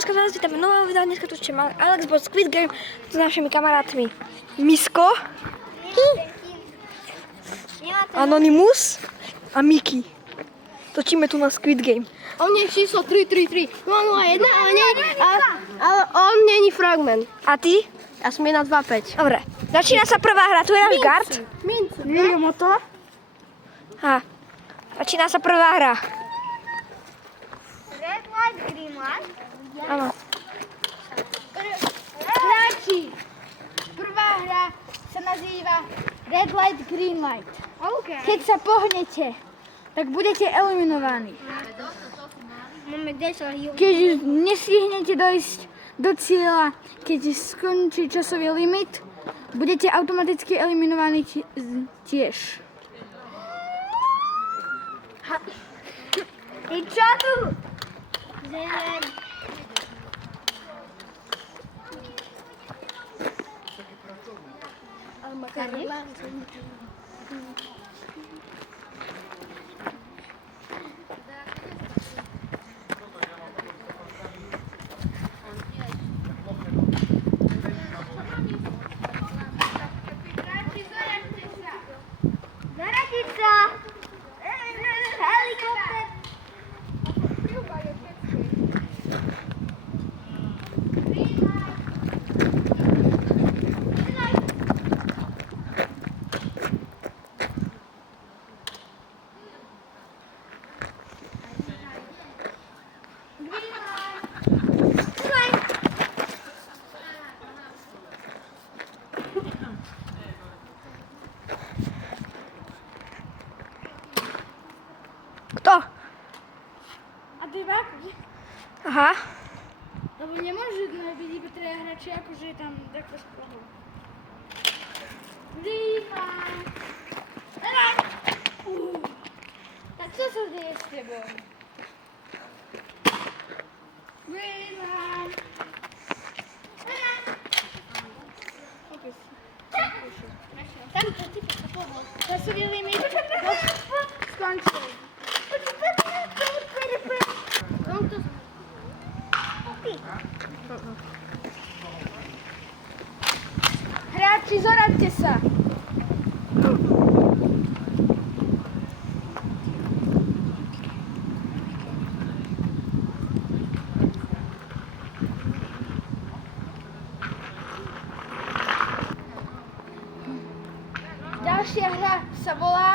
dneska vás vítame v novom videu, dneska tu ešte máme Alex bol Squid Game s našimi kamarátmi Misko, Anonymous a Miky. Točíme tu na Squid Game. On je číslo 333 001, ale on není fragment. A ty? Ja som 125. Dobre, začína sa prvá hra, tu je náš guard. Mince. Motor. A začína sa prvá hra. Red light, green light. Áno. Hráči, prvá hra sa nazýva Red light, green light. Okay. Keď sa pohnete, tak budete eliminovaní. Máme 10 Keď nestihnete dojsť do cieľa, keď skončí časový limit, budete automaticky eliminovaní tiež. I čo tu? Zaradiť sa! Helikopter! Kto? A ty vákuš? Aha. Lebo nemôžu byť iba traja hráči, akože je tam takto spolu. Dívaj! Daj! Tak čo sa deje s tebou? Dívaj! Tam to ty pohol. Časový limit skončil. Hráči, zoraďte sa! Ďalšia hra sa volá